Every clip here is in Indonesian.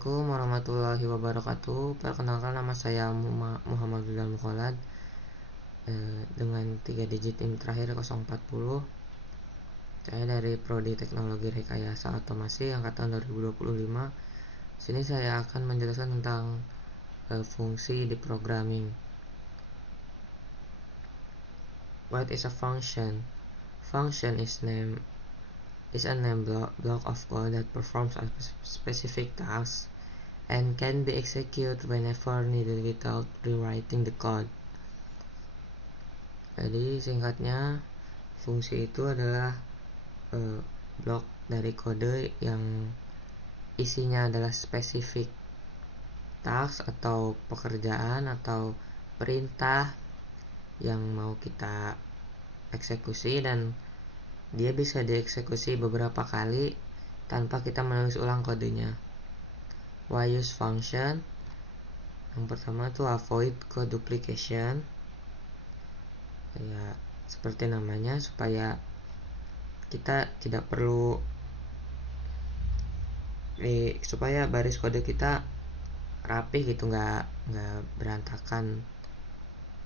Assalamualaikum warahmatullahi wabarakatuh. Perkenalkan, nama saya Muhammad Bilal Mukholad, dengan 3 digit NIM terakhir 040. Saya dari Prodi Teknologi Rekayasa Otomasi angkatan 2025. Sini saya akan menjelaskan tentang fungsi di programming. What is a function? Function is a name block of code that performs a specific task and can be executed whenever needed without rewriting the code. Jadi singkatnya, fungsi itu adalah blok dari kode yang isinya adalah spesifik task atau pekerjaan atau perintah yang mau kita eksekusi, dan dia bisa dieksekusi beberapa kali tanpa kita menulis ulang kodenya. Why use function? Yang pertama tuh avoid code duplication. Ya, seperti namanya, supaya kita tidak perlu supaya baris kode kita rapih gitu, nggak berantakan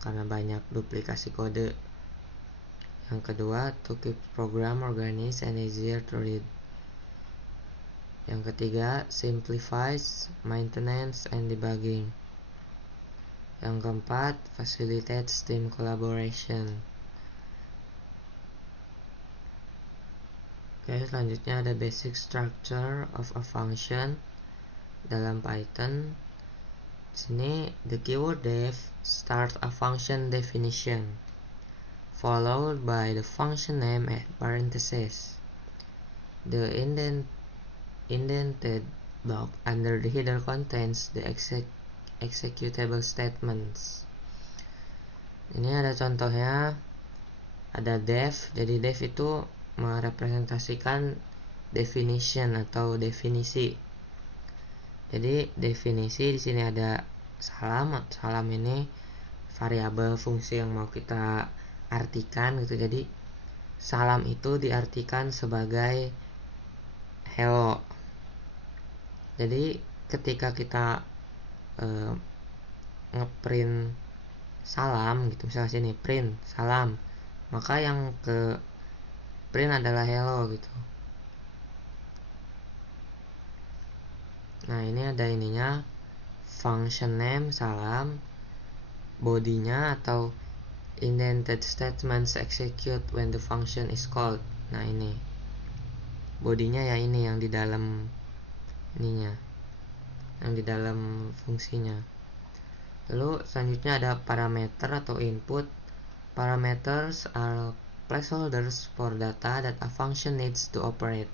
karena banyak duplikasi kode. Yang kedua, to keep program organized and easier to read. Yang ketiga, simplifies maintenance and debugging. Yang keempat, facilitates team collaboration. Oke, selanjutnya ada basic structure of a function dalam Python. Di sini the keyword def start a function definition followed by the function name and parentheses. The indented block under the header contains the executable statements. Ini ada contohnya, ada def. Jadi def itu merepresentasikan definition atau definisi. Jadi definisi di sini ada salam. Salam ini variabel fungsi yang mau kita artikan gitu. Jadi salam itu diartikan sebagai hello. Jadi ketika kita ngeprint salam gitu, misalnya sini print salam, maka yang ke print adalah hello gitu. Nah, ini ada ininya, function name salam, bodinya atau indented statements execute when the function is called. Nah, ini bodinya ya, ini yang di dalam ininya, yang di dalam fungsinya. Lalu selanjutnya ada parameter atau input. Parameters are placeholders for data that a function needs to operate.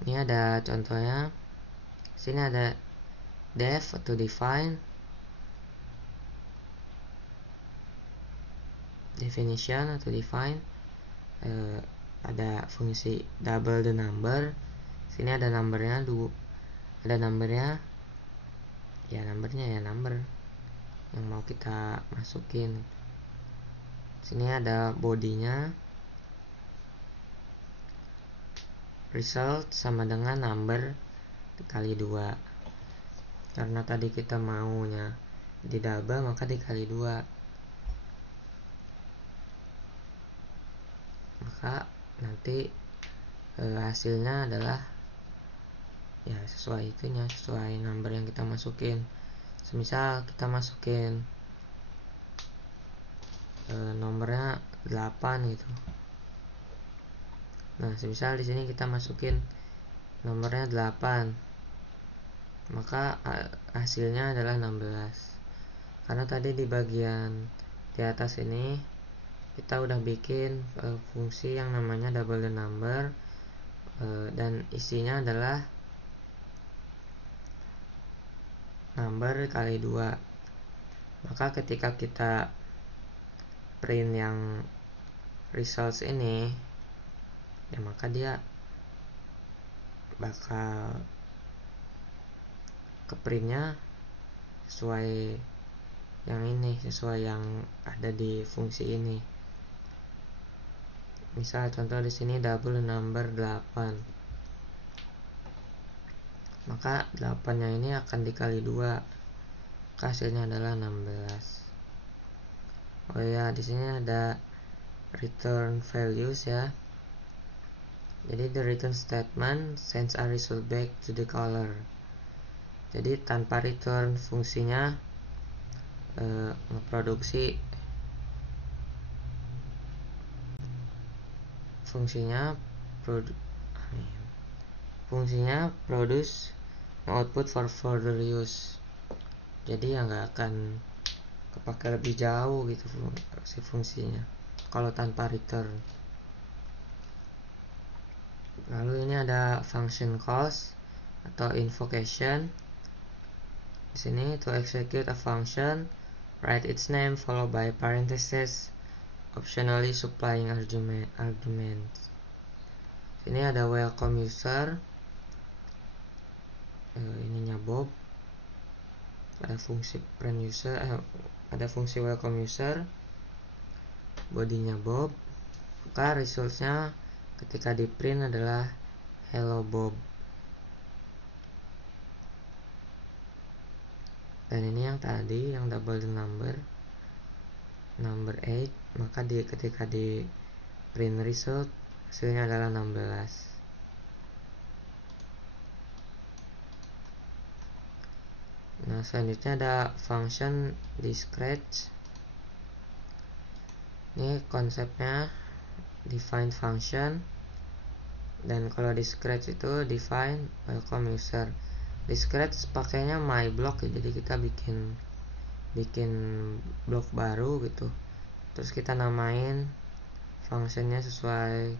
Ini ada contohnya. Sini ada def atau define, definition atau define. Ada fungsi double the number. Sini ada numbernya, ada numbernya ya, number yang mau kita masukin. Sini ada bodinya, result sama dengan number dikali 2. Karena tadi kita maunya di double, maka dikali 2. Maka nanti hasilnya adalah ya sesuai itunya, sesuai number yang kita masukin. Semisal kita masukin nomornya 8 gitu. Nah, semisal di sini kita masukin nomornya 8, maka hasilnya adalah 16. Karena tadi di bagian di atas ini kita udah bikin fungsi yang namanya double the number, dan isinya adalah number kali 2. Maka ketika kita print yang results ini ya, maka dia bakal ke printnya sesuai yang ini, sesuai yang ada di fungsi ini. Misal contoh di sini double number 8. maka 8 nya ini akan dikali 2, hasilnya adalah 16. Oh ya, di sini ada return values ya. Jadi the return statement sends a result back to the caller. Jadi tanpa return fungsinya ngeproduksi fungsinya produce output for further use. Jadi ya nggak akan kepake lebih jauh gitu si fungsinya kalau tanpa return. Lalu ini ada function calls atau invocation. Di sini to execute a function, write its name followed by parentheses, optionally supplying arguments. Sini ada welcome user, ininya Bob, ada fungsi print user, ada fungsi welcome user, bodinya Bob, maka resultsnya ketika di print adalah hello Bob. Dan ini yang tadi yang double the number 8, maka ketika di print result hasilnya adalah 16. Nah, selanjutnya ada function di Scratch. Ini konsepnya define function, dan kalau di Scratch itu define welcome user. Di Scratch pakainya my block ya, jadi kita bikin blok baru gitu, terus kita namain functionnya sesuai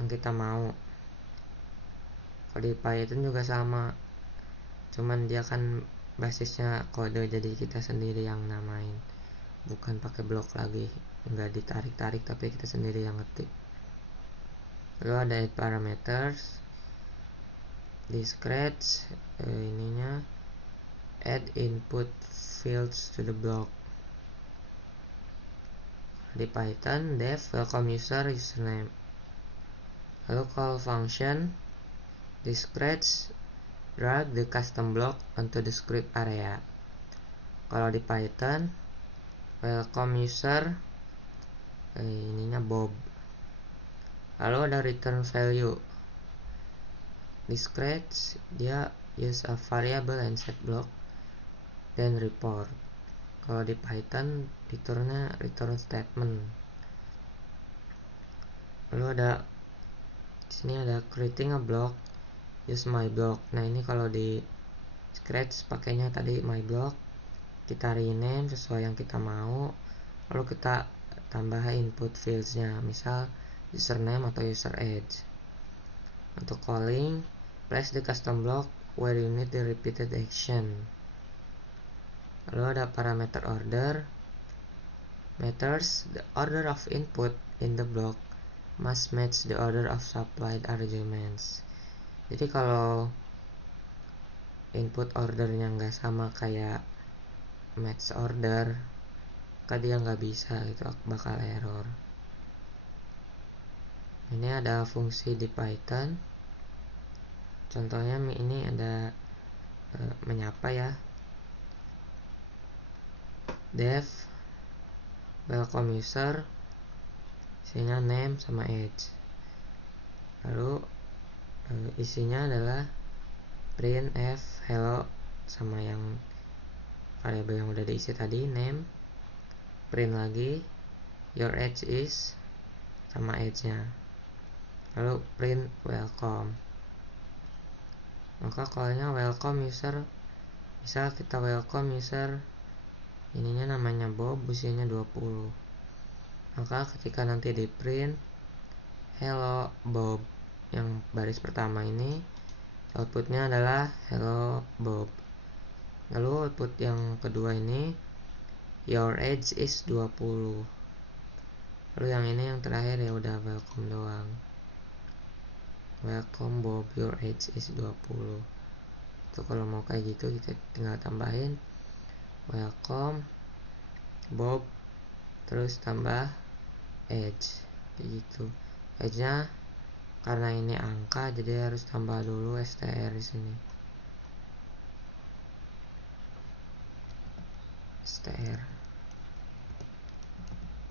yang kita mau. Kalau di Python juga sama, cuman dia kan basisnya kode, jadi kita sendiri yang namain, bukan pakai blok lagi, nggak ditarik-tarik tapi kita sendiri yang ngetik. Lalu ada add parameters di Scratch, ininya add input fields to the block. Di Python def welcome user username. Lalu call function di Scratch drag the custom block onto the script area. Kalau di Python welcome user ininya Bob. Lalu ada return value. Di Scratch dia use a variable and set block then report. Kalau di Python returnnya return statement. Lalu ada di sini ada creating a block use my block. Nah, ini kalau di Scratch pakainya tadi my block, kita rename sesuai yang kita mau, lalu kita tambah input fieldsnya, misal username atau user age. Untuk calling, place the custom block where you need the repeated action. Lalu ada parameter order matters, the order of input in the block must match the order of supplied arguments. Jadi kalau input ordernya nggak sama kayak match order, maka dia nggak bisa, itu bakal error. Ini ada fungsi di Python, contohnya ini ada menyapa ya, def welcome user, isinya name sama age. Lalu isinya adalah print f hello sama yang variabel yang udah diisi tadi, name, print lagi your age is sama age nya, lalu print welcome. Maka callnya welcome user, misal kita welcome user ininya namanya Bob, usianya 20, maka ketika nanti di print hello Bob, yang baris pertama ini outputnya adalah hello Bob. Lalu output yang kedua ini your age is 20. Lalu yang ini yang terakhir ya udah welcome doang, welcome Bob, your age is 20. Itu kalau mau kayak gitu kita tinggal tambahin welcome Bob terus tambah age kayak gitu. Age nya karena ini angka jadi harus tambah dulu str di sini. str.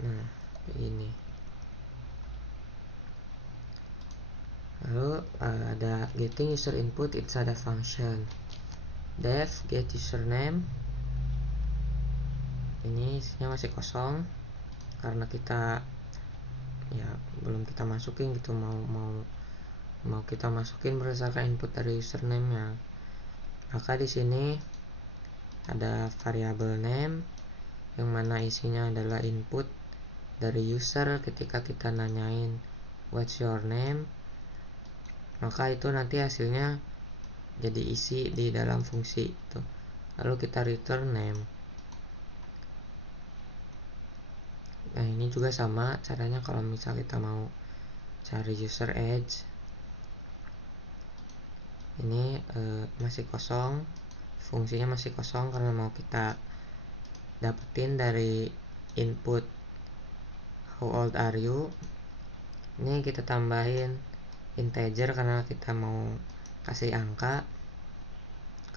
Nah, begini. Lalu ada getting user input inside a function. Def get username. Ini isinya masih kosong karena kita ya belum kita masukin gitu, mau kita masukin berdasarkan input dari username-nya. Maka di sini ada variable name yang mana isinya adalah input dari user ketika kita nanyain what's your name. Maka itu nanti hasilnya jadi isi di dalam fungsi itu. Lalu kita return name. Nah, ini juga sama caranya kalau misal kita mau cari user age. Ini masih kosong, fungsinya masih kosong karena mau kita dapetin dari input how old are you. Ini kita tambahin integer karena kita mau kasih angka,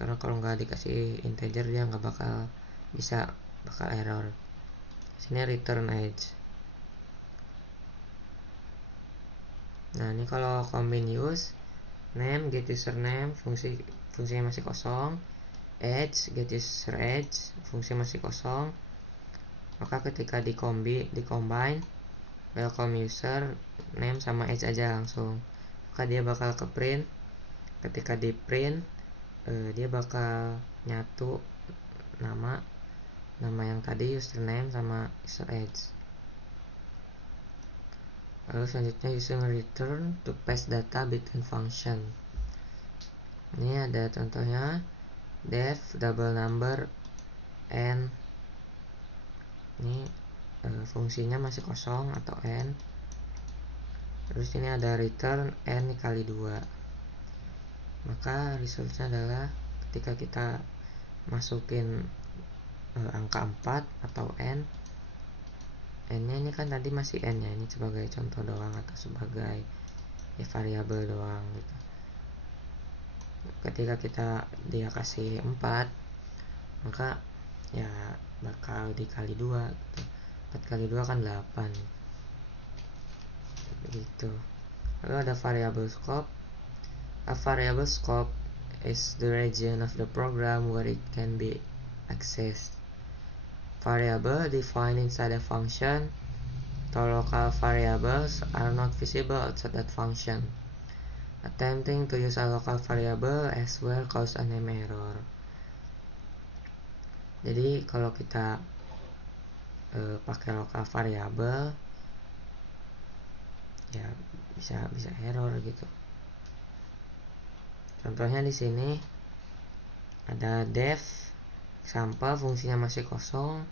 karena kalau nggak dikasih integer dia nggak bakal error. Sini return age. Nah, ini kalau combine use name get username, fungsinya masih kosong, age get user age, fungsi masih kosong. Maka ketika di-combine welcome user name sama age aja langsung, maka dia bakal ke print. Ketika di print dia bakal nyatu nama yang tadi username sama user age. Lalu selanjutnya using return to pass data between function. Ini ada contohnya def double number n. Ini fungsinya masih kosong atau n. Terus ini ada return n kali 2. Maka resultnya adalah ketika kita masukin angka 4 atau n nya ini kan tadi masih n ya, ini sebagai contoh doang atau sebagai ya variabel doang gitu. Ketika dia kasih 4, maka ya bakal dikali 2 gitu. 4 kali 2 kan 8 begitu. Lalu ada variable scope. A variable scope is the region of the program where it can be accessed. Variable defined inside a function. The local variables are not visible outside that function. Attempting to use a local variable as well cause a name error. Jadi kalau kita pakai local variable ya bisa error gitu. Contohnya di sini ada def sampel, fungsinya masih kosong.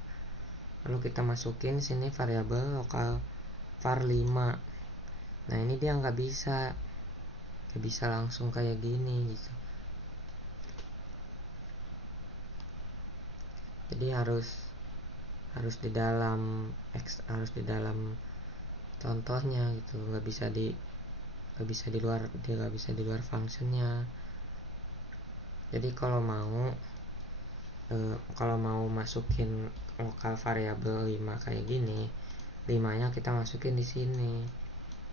Lalu kita masukin sini variabel lokal var 5. Nah, ini dia nggak bisa langsung kayak gini gitu. Jadi harus di dalam contohnya gitu, nggak bisa di luar functionnya. Jadi kalau mau masukin lokal variabel 5 kayak gini, 5-nya kita masukin di sini.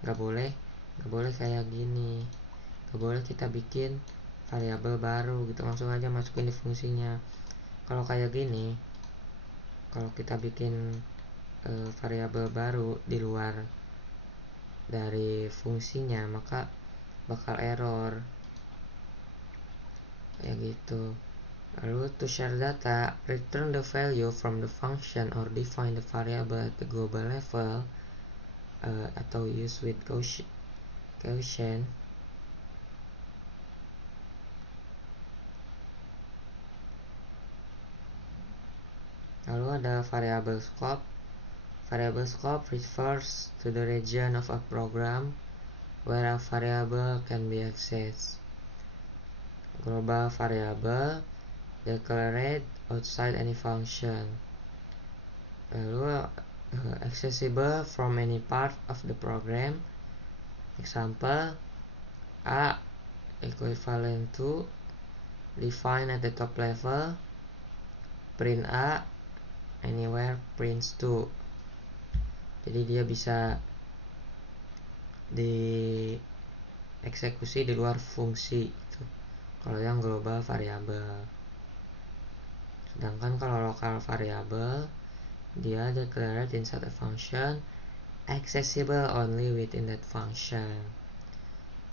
Nggak boleh kayak gini. Nggak boleh kita bikin variabel baru gitu, langsung aja masukin di fungsinya. Kalau kayak gini, kalau kita bikin variabel baru di luar dari fungsinya, maka bakal error kayak gitu. Lalu to share data, return the value from the function or define the variable at the global level atau use with quotient. Lalu ada variable scope. Variable scope refers to the region of a program where a variable can be accessed. Global variable declared outside any function. Lalu accessible from any part of the program. Example, A equivalent to define at the top level, print A anywhere prints 2. Jadi dia bisa dieksekusi di luar fungsi gitu. Kalau yang global variable. Sedangkan kalau local variable, dia declared inside a function, accessible only within that function.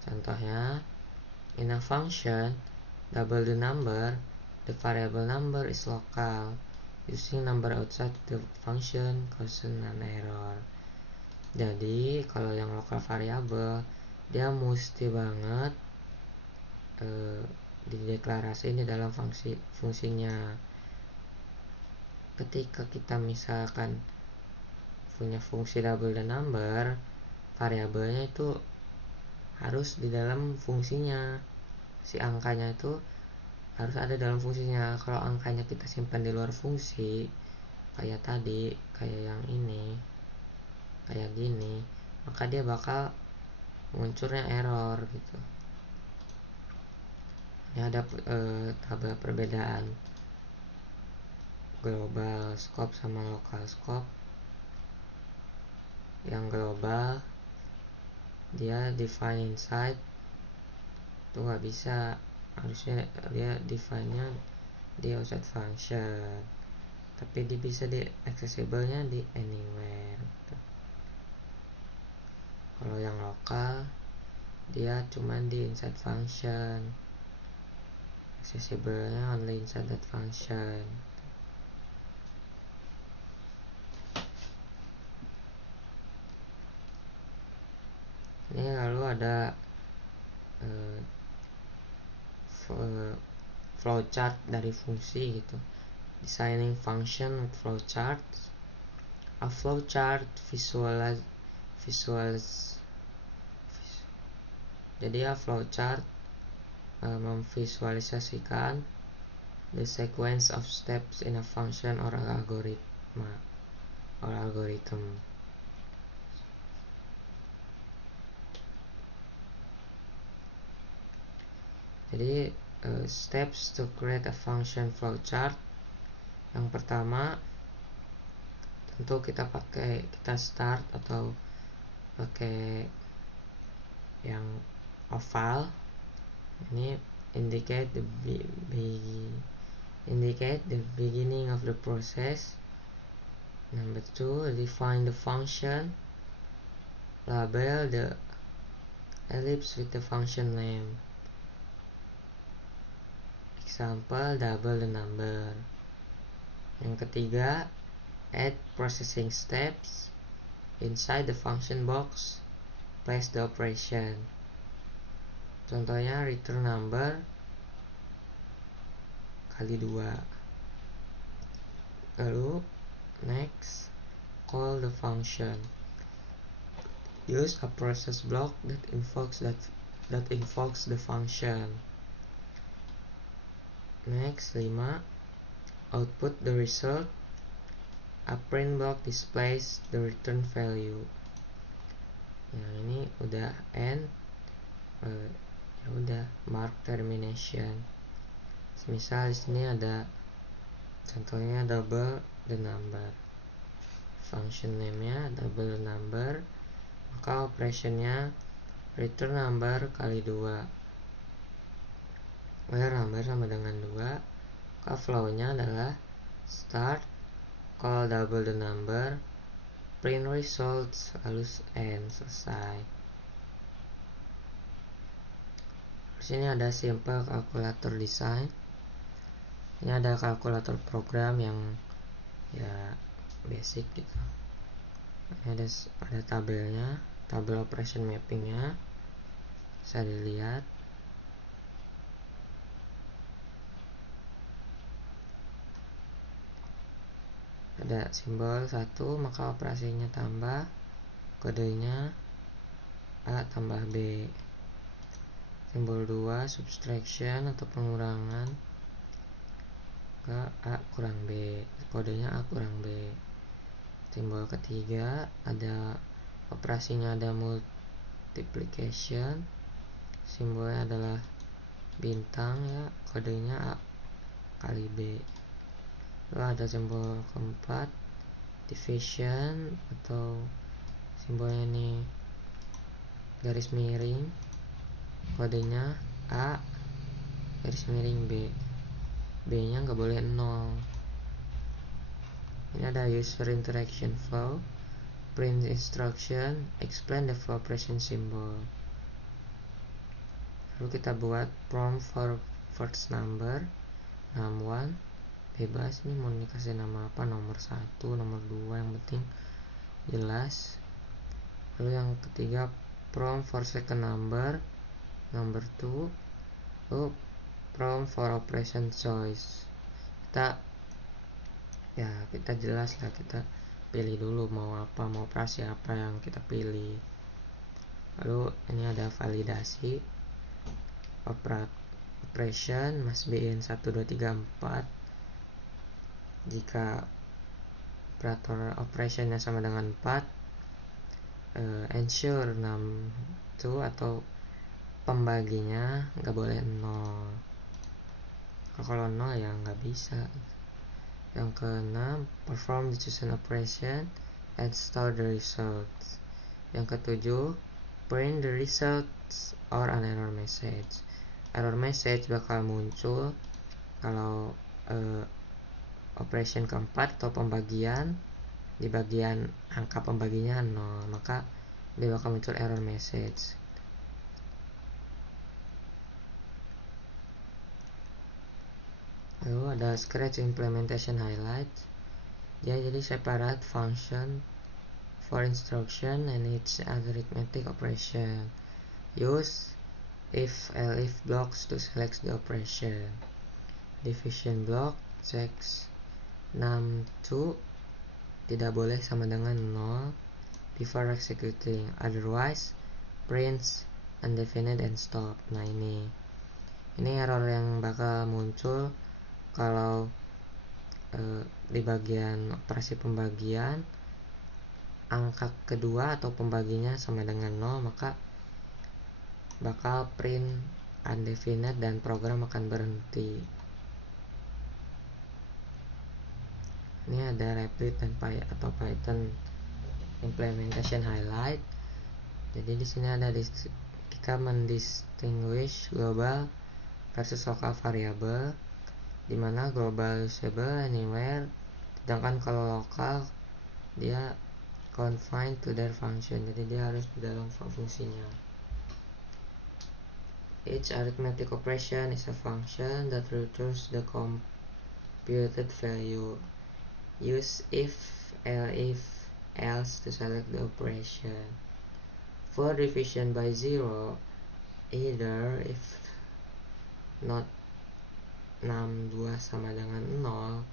Contohnya, in a function double the number, the variable number is local. Using number outside the function causes an error. Jadi kalau yang local variable, dia mesti banget dideklarasiin di dalam fungsinya. Ketika kita misalkan punya fungsi double the number, variabelnya itu harus di dalam fungsinya. Si angkanya itu harus ada dalam fungsinya. Kalau angkanya kita simpan di luar fungsi, kayak tadi, kayak yang ini, kayak gini, maka dia bakal munculnya error gitu. Ini ada tabel perbedaan global scope sama local scope. Yang global dia define inside itu nggak bisa, harusnya dia define-nya di outside function, tapi dia bisa di accessible-nya di anywhere gitu. Kalau yang lokal dia cuman di inside function, accessible-nya only inside that function. Ini lalu ada flowchart dari fungsi gitu. Designing function with flowcharts. A flowchart jadi flowchart memvisualisasikan the sequence of steps in a function or algorithm. Jadi steps to create a function flowchart. Yang pertama, tentu kita start atau pakai yang oval. Ini indicate the beginning of the process. Number 2, define the function. Label the ellipse with the function name. Example, double the number. Yang ketiga, add processing steps. Inside the function box, place the operation. Contohnya return number kali 2. Lalu next, call the function. Use a process block that invokes the function. Next, 5, output the result. A print block displays the return value. Nah, ini udah end. Ya udah, mark termination. Misal di sini ada contohnya double the number. Function name-nya double the number. Maka operationnya return number kali 2. Where number sama dengan 2. Maka flow-nya adalah start, call double the number, print results, lalu end, selesai. Di sini ada simple calculator design. Ini ada kalkulator program yang ya basic gitu. Ini ada tabelnya, tabel operation mappingnya, bisa dilihat. Ada simbol 1, maka operasinya tambah, kodenya A tambah B. Simbol 2, subtraction atau pengurangan, maka A kurang B, kodenya A kurang B. Simbol ketiga, ada operasinya ada multiplication, simbolnya adalah bintang ya, kodenya A kali B. Lalu ada simbol keempat, division, atau simbolnya ini garis miring, kodenya A garis miring B. B nya nggak boleh 0. Ini ada user interaction flow, print instruction, explain the flow operation symbol. Lalu kita buat prompt for first number, num1, bebas. Ini mau dikasih nama apa, nomor 1, nomor 2, yang penting jelas. Lalu yang ketiga prompt for second number, number 2. Lalu prompt for operation choice. Kita jelas lah, kita pilih dulu mau apa, mau operasi apa yang kita pilih. Lalu ini ada validasi, operation must be in 1, 2, 3, 4. Jika operator operationnya sama dengan 4, ensure num2 atau pembaginya nggak boleh 0. Kalau 0 ya nggak bisa. Yang keenam, perform the chosen operation and store the results. Yang ketujuh, print the results or an error message. Error message bakal muncul kalau operation keempat atau pembagian di bagian angka pembaginya 0, maka dia bakal muncul error message. Lalu ada scratch implementation highlight. Jadi separate function for instruction and each arithmetic operation. Use if-elif blocks to select the operation. Division block checks num2 tidak boleh sama dengan 0 before executing, otherwise prints undefined and stop. Nah ini error yang bakal muncul kalau di bagian operasi pembagian angka kedua atau pembaginya sama dengan 0, maka bakal print undefined dan program akan berhenti. Ini ada Replit dan Python implementation highlight. Jadi di sini ada kita mendistinguish global versus local variable, dimana global usable anywhere, sedangkan kalau lokal dia confined to their function, jadi dia harus di dalam fungsinya. Each arithmetic operation is a function that returns the computed value. Use if else to select the operation. For division by 0, either if not num2 sama dengan 0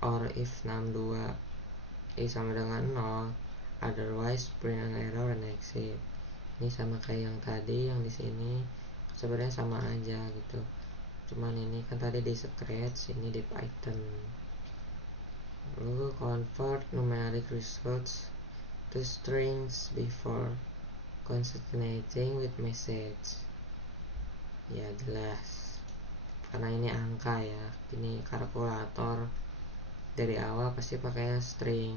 or if num2 sama dengan 0, otherwise print an error and exit. Ini sama kayak yang tadi, yang di sini sebenarnya sama aja gitu, cuman ini kan tadi di Scratch, ini di Python. Lalu convert numeric results to strings before concatenating with message. Ya jelas, karena ini angka ya, ini kalkulator, dari awal pasti pakai string.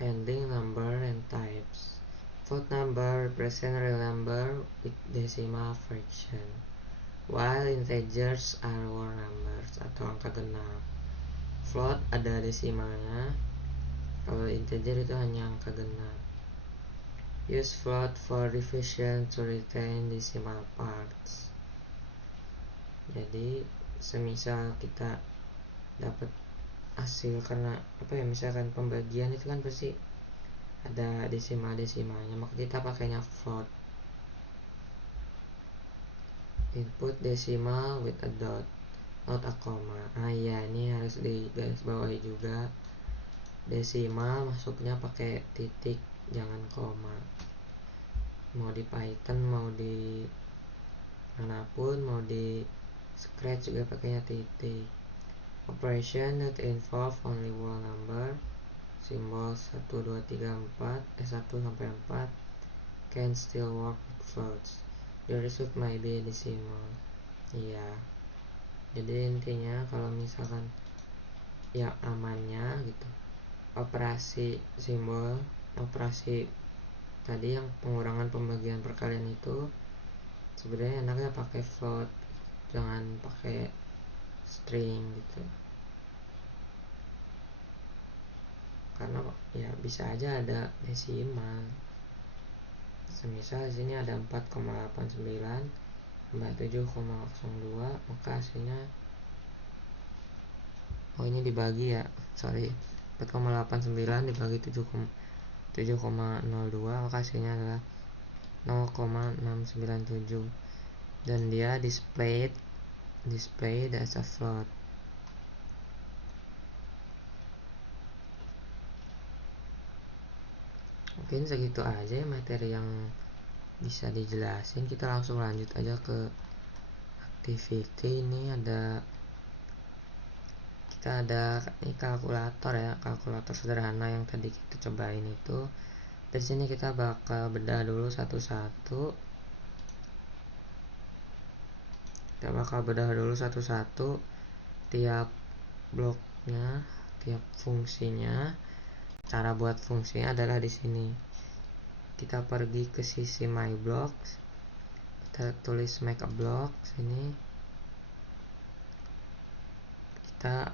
Handling number and types. Float number represent real number with decimal fraction, while integers are whole numbers atau angka genap. Float ada desimalnya, kalau integer itu hanya angka genap. Use float for division to retain decimal parts. Jadi semisal kita dapat hasil karena misalkan pembagian itu kan pasti ada desimalnya, maka kita pakainya float. Input decimal with a dot, not a comma. Ini harus di garis bawahi juga, desimal masuknya pakai titik, jangan koma. Mau di Python, mau di manapun, mau di Scratch juga pakainya titik. Operation that involve only whole number, simbol 1, 2, 3, 4, 1 sampai 4 can still work with floats. The result may be decimal. Iya, jadi intinya kalau misalkan yang amannya gitu, operasi simbol, operasi tadi yang pengurangan pembagian perkalian itu sebenarnya enaknya pakai float, jangan pakai string gitu, karena ya bisa aja ada desimal. Semisal di sini ada 4,89 tambah 7,02, maka hasilnya ini dibagi ya, sorry, 4,89 dibagi 7,02, maka hasilnya adalah 0,697, dan dia displayed as a float. Mungkin segitu aja materi yang bisa dijelasin. Kita langsung lanjut aja ke activity. Ini kita ada ini kalkulator ya, kalkulator sederhana yang tadi kita cobain itu. Dari sini kita bakal bedah dulu satu-satu. Tiap bloknya, tiap fungsinya. Cara buat fungsinya adalah di sini. Kita pergi ke sisi my blocks. Kita tulis make a block sini. Kita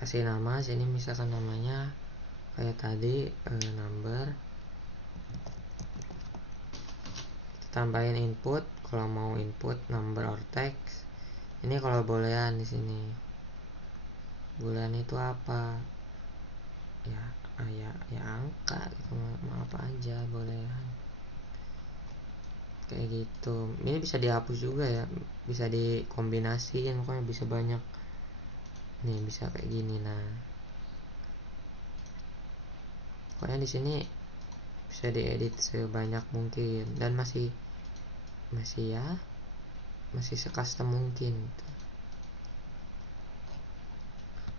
kasih nama sini, misalkan namanya kayak tadi number. Kita tambahin input, kalau mau input number or text. Ini kalau boolean di sini. Boolean itu apa? Ya angka gitu, mau apa aja boolean. Kayak gitu. Ini bisa dihapus juga ya, bisa dikombinasiin, pokoknya bisa banyak. Nih bisa kayak gini. Nah, pokoknya di sini bisa diedit sebanyak mungkin dan masih secustom mungkin.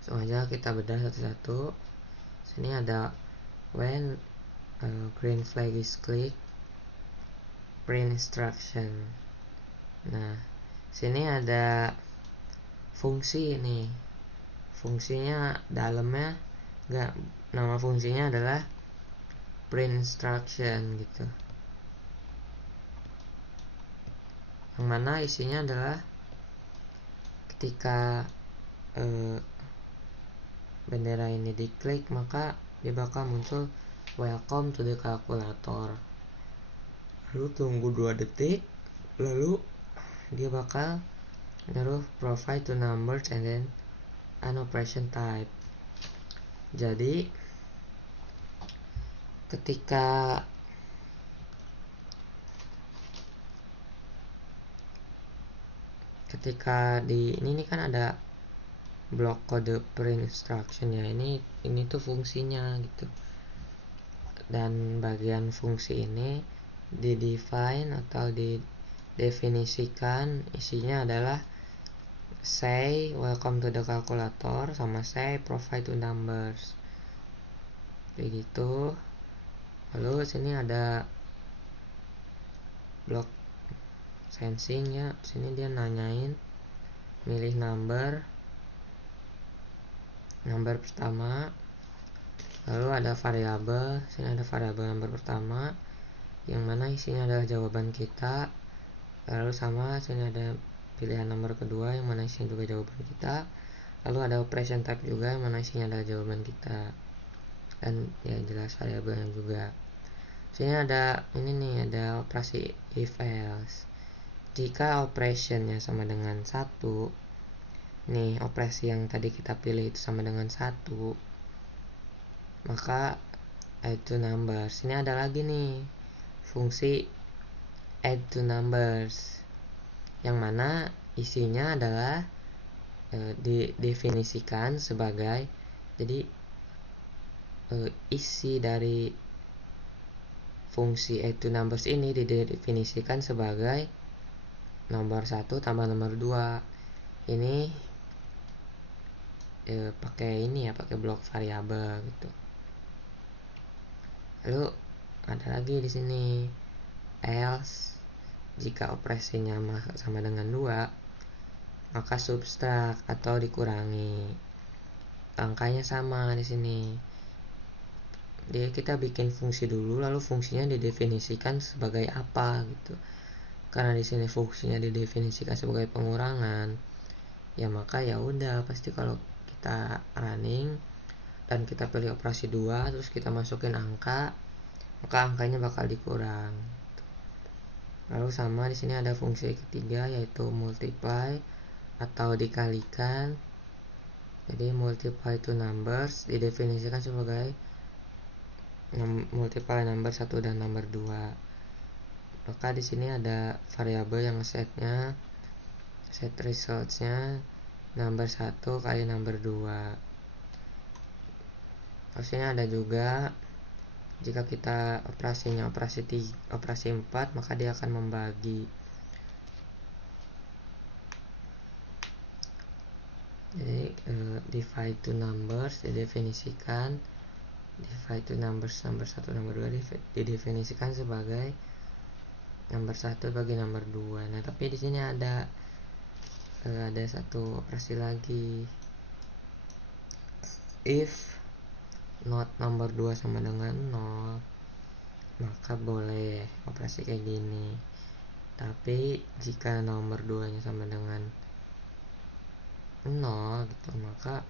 Langsung aja kita bedah satu-satu. Sini ada when green flag is clicked, print instruction. Nah, sini ada fungsi nih. Fungsinya dalamnya enggak, nama fungsinya adalah print instruction gitu. Yang mana isinya adalah ketika bendera ini diklik, maka dia bakal muncul welcome to the calculator. Lalu tunggu 2 detik, lalu dia bakal naruh provide two numbers and then an operation type. Jadi ketika di ini kan ada blok kode print instruction ya, ini tuh fungsinya gitu. Dan bagian fungsi ini di-define atau didefinisikan, isinya adalah say welcome to the calculator sama say provide two numbers. Kayak gitu. Lalu sini ada blok sensing ya. Sini dia nanyain milih number pertama. Lalu ada variabel. Sini ada variabel number pertama yang mana isinya adalah jawaban kita. Lalu sama sini ada pilihan nomor kedua yang mana isinya juga jawaban kita. Lalu ada operation type juga yang mana isinya adalah jawaban kita. Dan ya jelas variabelnya juga. Sini ada ini nih, ada operasi if else. Jika operationnya sama dengan 1, nih operasi yang tadi kita pilih itu sama dengan 1, maka add to numbers. Ini ada lagi nih fungsi add to numbers yang mana isinya adalah didefinisikan sebagai, jadi isi dari fungsi add to numbers ini didefinisikan sebagai nomor 1 tambah nomor 2. Ini pakai ini ya, pakai blok variabel gitu. Lalu ada lagi di sini else, jika operasinya sama dengan 2, maka subtrak atau dikurangi. Angkanya sama di sini. Jadi kita bikin fungsi dulu, lalu fungsinya didefinisikan sebagai apa gitu. Karena di sini fungsinya didefinisikan sebagai pengurangan, ya maka ya udah pasti kalau kita running dan kita pilih operasi 2 terus kita masukin angka, maka angkanya bakal dikurang. Lalu sama di sini ada fungsi ketiga yaitu multiply atau dikalikan. Jadi multiply two numbers didefinisikan sebagai multiply number 1 dan number 2. Maka di sini ada variabel yang setnya, set resultsnya number 1 kali number 2. Harusnya ada juga jika kita operasinya operasi 4, maka dia akan membagi. Jadi divide two numbers didefinisikan, divide two numbers number 1 number 2 didefinisikan sebagai number 1 bagi number 2. Nah, tapi di sini ada satu operasi lagi. If not number 2 sama dengan 0, maka boleh operasi kayak gini. Tapi jika nomor 2 nya sama dengan 0 gitu, maka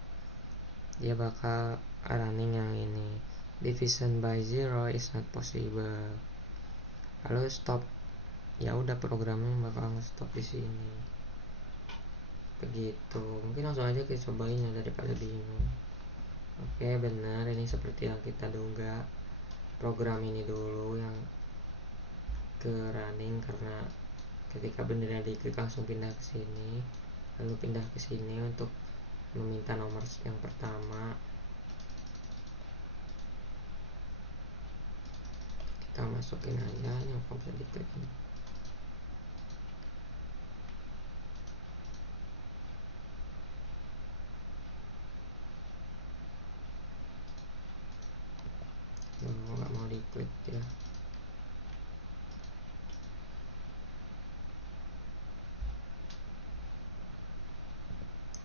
dia bakal running yang ini. Division by 0 is not possible. Lalu stop. Ya udah, programnya bakal stop di sini. Begitu. Mungkin langsung aja kita cobain ya daripada bingung. Oke, benar, ini seperti yang kita duga. Program ini dulu yang ke running karena ketika bendernya diklik langsung pindah ke sini, lalu pindah ke sini untuk meminta nomor yang pertama. Kita masukin aja yang komplek diklik ini. Nggak mau diklik ya.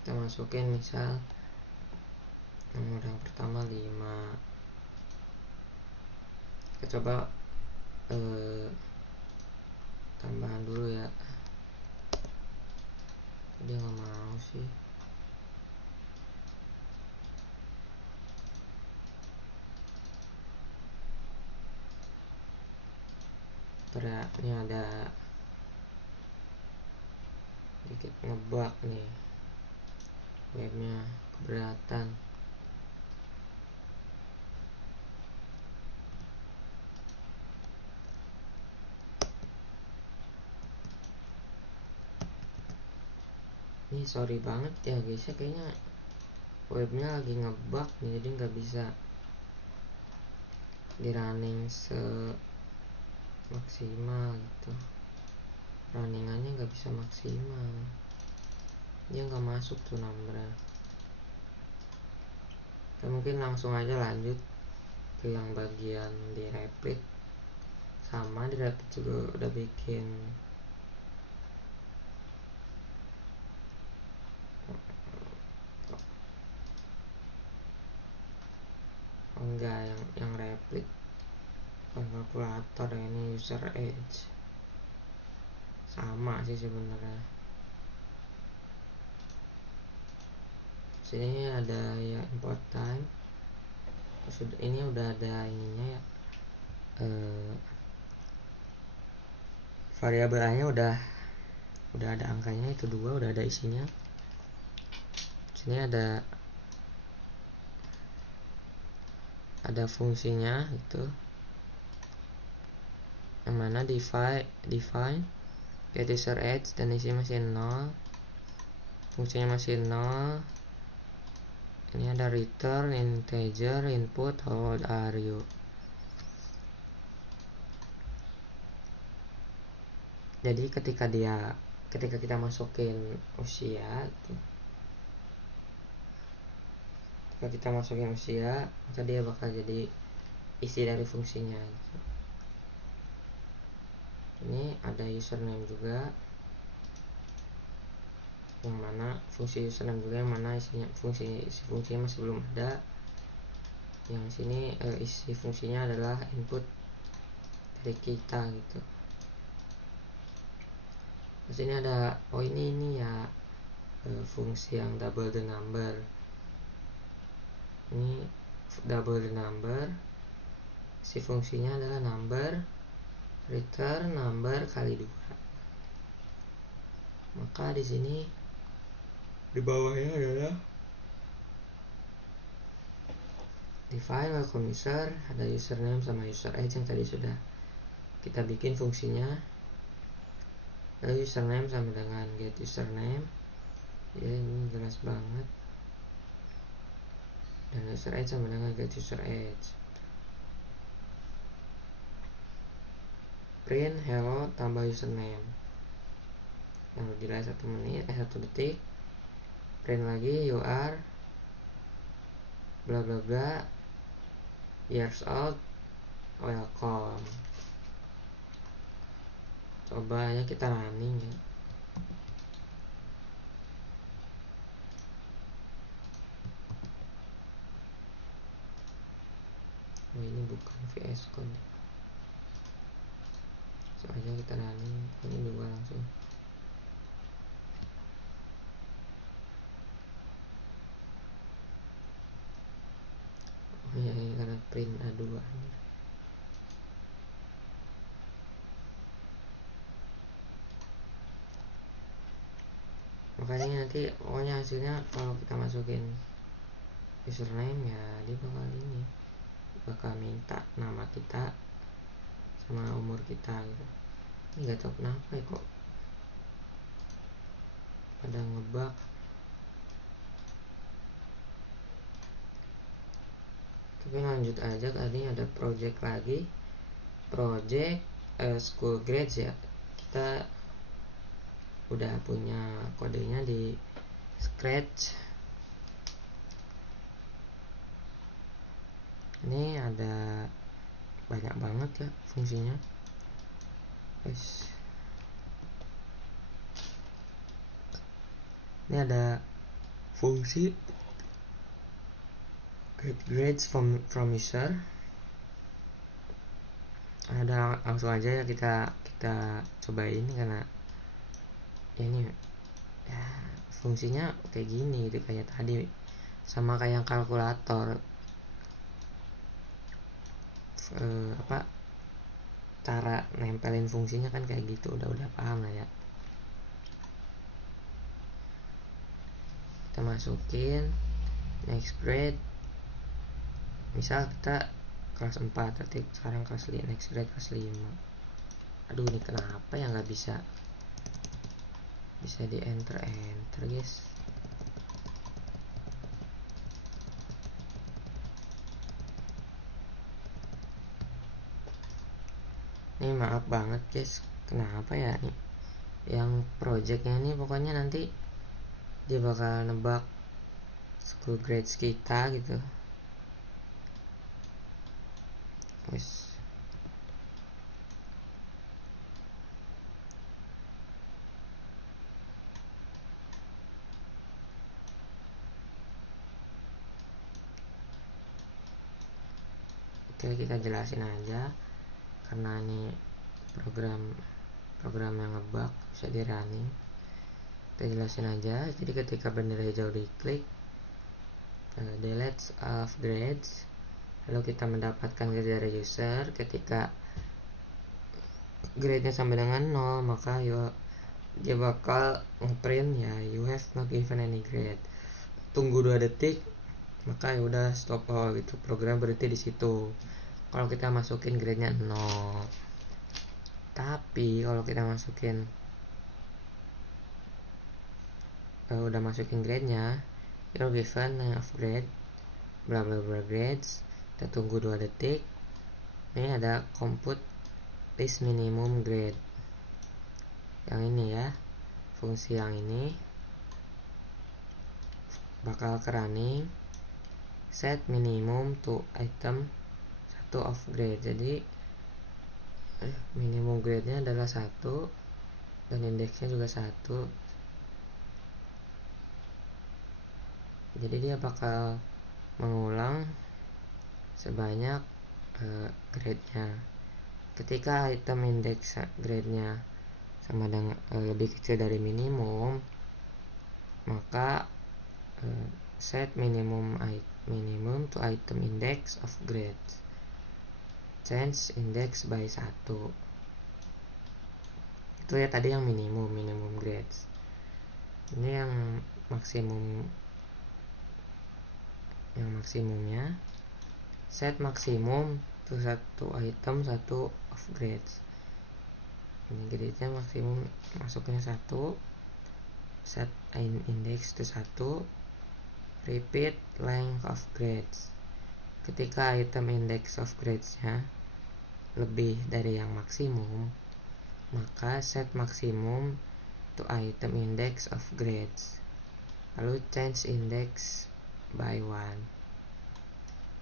Kita masukin misal nomor yang pertama 5. Kita coba tambahan dulu ya. Dia nggak mau sih. Ini ada dikit ngebug nih, webnya keberatan. Ini sorry banget ya guys ya, kayaknya webnya lagi ngebug nih, jadi nggak bisa di running maksimal gitu. Runningannya nggak bisa maksimal, dia nggak masuk tuh nomornya. Kita mungkin langsung aja lanjut ke yang bagian di replit. Sama di replit juga udah bikin enggak, yang replit bukan kalkulator ya, ini user edge. Sama sih sebenarnya. Sini ada ya import time. Ini udah ada ininya ya, variabel A nya udah ada angkanya, itu 2 udah ada isinya. Sini ada fungsinya itu, yang mana define get user edge dan isi masih 0, fungsinya masih 0. Ini ada return integer input how old are you. Jadi ketika kita masukin usia tuh, maka dia bakal jadi isi dari fungsinya gitu. Ini ada username juga. yang mana fungsi username juga, yang mana isinya fungsinya masih belum ada. Yang sini isi fungsinya adalah input dari kita gitu. Terus ini ada ini ya fungsi yang double the number. Ini double the number, si fungsinya adalah number return number kali 2. Maka di sini di bawahnya adalah define welcome user, ada username sama user age yang tadi sudah kita bikin fungsinya. Lalu username sama dengan get username, ya ini jelas banget. Dan user age sama dengan get user age. Print hello tambah username yang delay 1 menit 1 detik. Print lagi you are bla bla bla years old, welcome. Coba ya kita running ya. Oh, ini bukan VS Code. Soalnya kita running, ini juga langsung. Oh ya, ini karena print A2 nya. Makanya nanti pokoknya hasilnya kalau kita masukin username ya dia bakal minta nama kita sama umur kita gitu. Ini nggak tahu kenapa ya kok pada ngebug. Tapi lanjut aja, tadi ada project lagi, project school grades ya. Kita udah punya kodenya di Scratch. Ini ada banyak banget ya fungsinya. Ini ada fungsi get grades from user. Ada, langsung aja ya kita cobain karena ini ya fungsinya kayak gini gitu, kayak tadi sama kayak kalkulator. Cara nempelin fungsinya kan kayak gitu, udah paham lah ya. Kita masukin next grade, misal kita kelas 4, berarti sekarang kelas 5, next grade kelas 5. Aduh, ini kenapa ya nggak bisa di enter guys. Ini maaf banget guys, kenapa ya nih yang projectnya ini, pokoknya nanti dia bakal nebak school grades kita gitu. Wes. Oke, kita jelasin aja karena ini program yang ngebug bisa di running. Kita jelasin aja. Jadi ketika bendera hijau diklik, delete of grades, lalu kita mendapatkan grade dari user. Ketika grade nya sama dengan 0, maka dia bakal ngeprint ya you have not given any grade. Tunggu 2 detik, maka ya udah stop all gitu, program berhenti di situ kalau kita masukin grade nya 0. Tapi kalau kita masukin udah masukin grade nya, you're given of grade bla bla bla grades, kita tunggu 2 detik. Ini ada compute list minimum grade, yang ini ya, fungsi yang ini bakal ke running set minimum to item 1 of grade. Jadi minimum grade nya adalah 1 dan indeksnya juga 1. Jadi dia bakal mengulang sebanyak grade-nya. Ketika item index grade-nya sama dengan lebih kecil dari minimum, maka set minimum to item index of grades, change index by 1. Itu ya tadi yang minimum grades. Ini yang maksimumnya, set maksimum to satu item 1 of grades. Ini grade-nya maksimum masuknya 1, set index to 1, repeat length of grades. Ketika item index of grades-nya lebih dari yang maksimum, maka set maksimum to item index of grades, lalu change index by 1.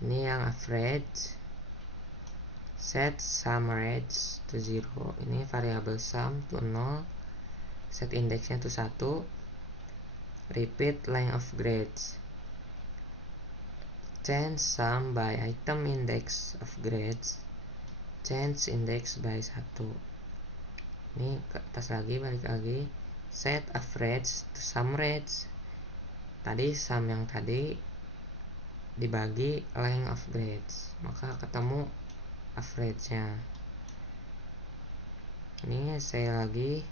Ini yang average, set sum range to 0. Ini variable sum to 0, set indexnya to 1, repeat length of grades, change sum by item index of grades, change index by 1. Ini ke atas lagi, balik lagi, set average to sum range. Tadi sum yang tadi dibagi length of grades, maka ketemu average-nya. Ini saya lagi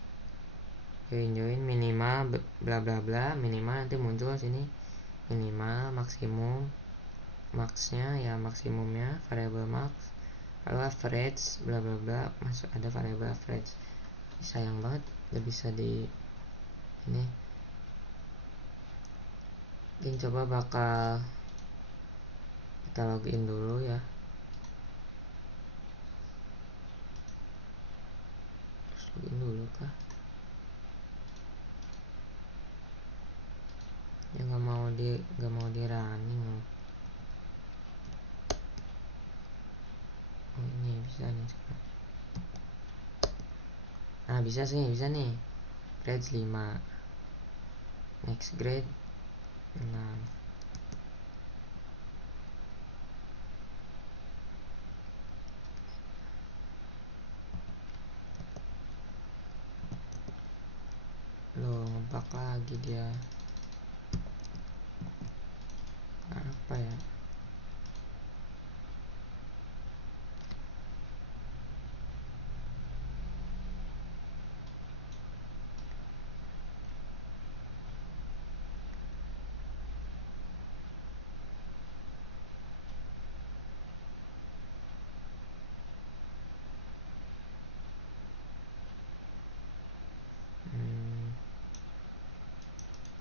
join minimal bla bla bla, minimal nanti muncul sini minimal, maksimum, max-nya ya maksimumnya variable max, lalu average bla bla bla, masuk ada variable average. Sayang banget gak bisa di ini. Mungkin coba bakal kita login dulu ya. Terus login dulu kah? Ya nggak mau di running loh. Oh ini bisa nih sekarang. Nah bisa nih. Grade 5, next grade 6. Loh ngebug lagi dia. Apa ya?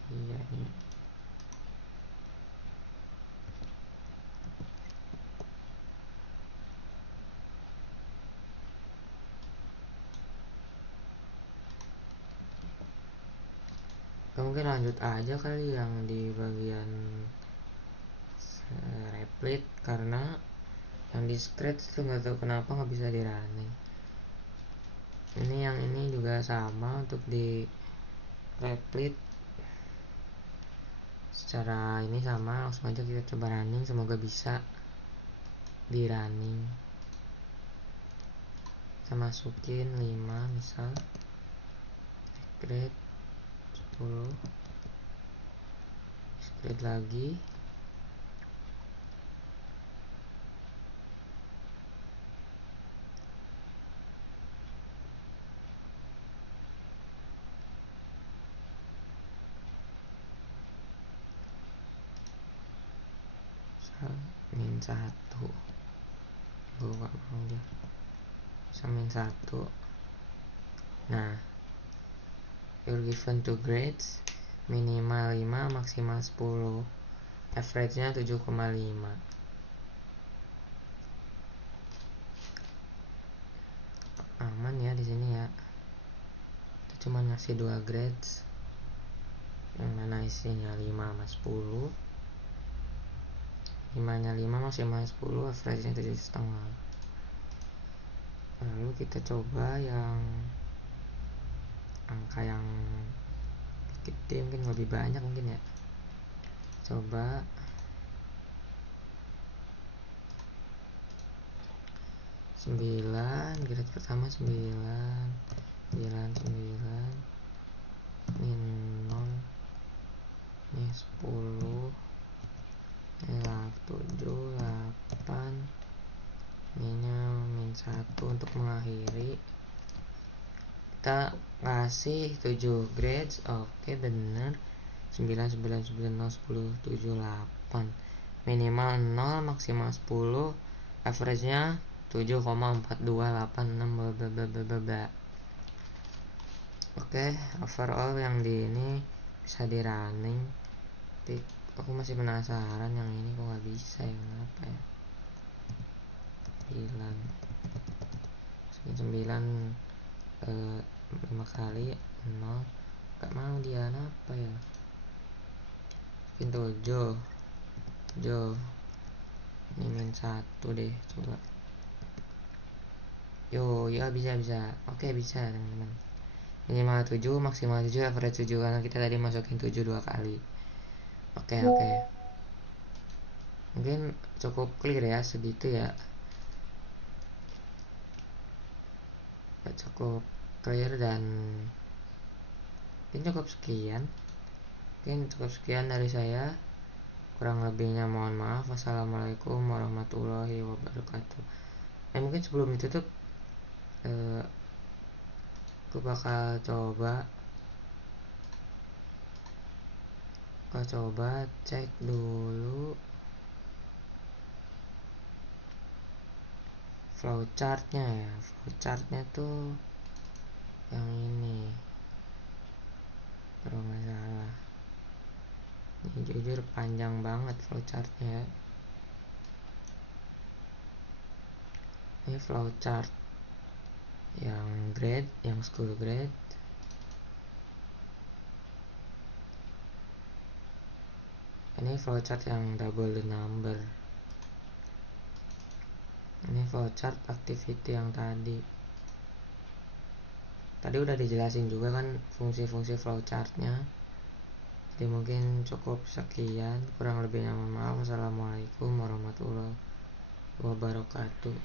Iya ini. Mungkin lanjut aja kali yang di bagian replit, karena yang di scratch tuh nggak tahu kenapa nggak bisa di running. Ini yang ini juga sama, untuk di replit secara ini sama, langsung aja kita coba running, semoga bisa di running. Kita masukin 5 misal, grade 10, grade lagi, min 1. Gue gak mau dia bisa min 1. Nah, you're given 2 grades, minimal 5, maksimal 10, average nya 7,5. Aman ya di sini ya. Kita cuma ngasih 2 grades, yang mana isinya 5 sama 10. 5 nya 5, maksimal 10, average nya 7,5. Lalu kita coba yang angka yang gede, mungkin lebih banyak mungkin ya. coba. Sembilan, grade pertama 9, 9, 9, ini 0, ini 10, ini 7, 8, ini min 1 untuk mengakhiri. Kita kasih 7 grades, oke bener. 9, 9, 9, 0, 10, 7, 8, minimal 0, maksimal 10, average nya 7,4286 Oke, overall yang di ini bisa di running. Tapi aku masih penasaran yang ini kok nggak bisa ya, kenapa ya? 9 5 kali 0, gak mau dia, apa ya? Mungkin 7 ini min 1 deh, coba. Yo, ya bisa. Oke, bisa teman-teman. Minimal 7, maksimal 7, average 7 karena kita tadi masukin 7 2 kali. Oke. Mungkin cukup clear ya, segitu ya. Cukup clear dan mungkin cukup sekian dari saya. Kurang lebihnya mohon maaf. Wassalamualaikum warahmatullahi wabarakatuh. Mungkin sebelum ditutup aku bakal coba cek dulu flowchartnya ya. Flowchartnya tuh yang ini kalau nggak salah. Ini jujur panjang banget flowchartnya. Ini flowchart yang grade, yang school grade. Ini flowchart yang double the number. Ini flowchart activity yang tadi udah dijelasin juga kan fungsi-fungsi flowchartnya. Jadi mungkin cukup sekian, kurang lebihnya mohon maaf. Wassalamualaikum warahmatullahi wabarakatuh.